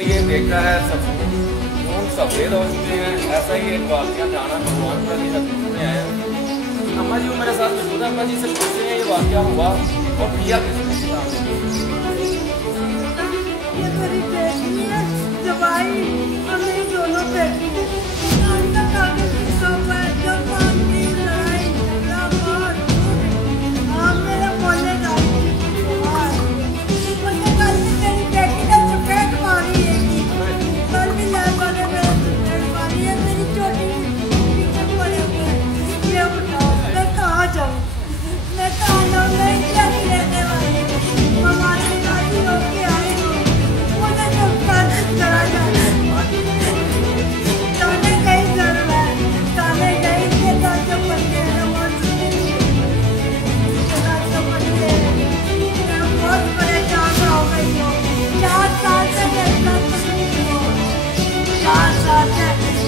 ये देखा है सब खून सफेद हो चुके हैं। ऐसा ही एक वाकया थाना भगवान का में आया। अम्मा जी मेरे साथ मौजूद है। अम्मा जी से पूछते हैं ये वाकया हुआ और किया किसने? ये मेरी बेटी है, जवाई और मेरी दोनों बेटी है।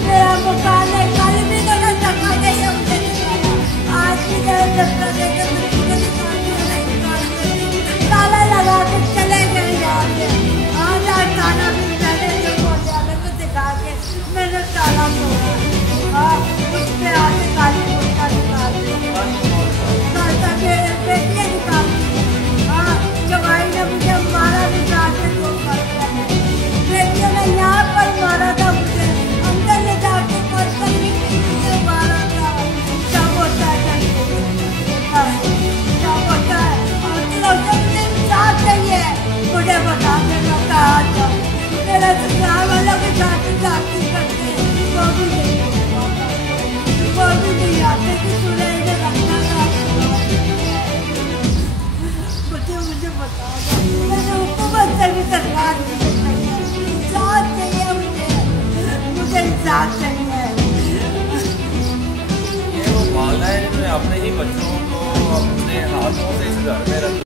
मेरा मकान है, कल भी तो ना धक्का गई मुझे, आज भी धक्का देकर ताला लगा के चले गए यार। आज ताला भी मैंने जो बोला मैं तो दिखा के मैंने ताला तोड़ा। हाँ उस पे आके काली मुर्गा निकाल बेटियाँ निकाल दी। हाँ जवाई ने मुझे मारा भी जाके दो बेटियों ने यहाँ पर मारा था मुझे, अंदर ले जाके मारा था। क्या होता है क्या होता है? और मुझे इंसाफ चाहिए, मुझे बता देना कहा जाओ। मेरा ससुराल वालों के साथ जाती करते वो भी नहीं आते कि सुने इन्हें रखना था। मुझे बता दो, मैंने हुकूमत से भी सरकार इंसाफ चाहिए मुझे इंसाफ चाहिए। ये वो वालिदैन ने अपने ही बच्चों को अपने हाथों से इस घर में रख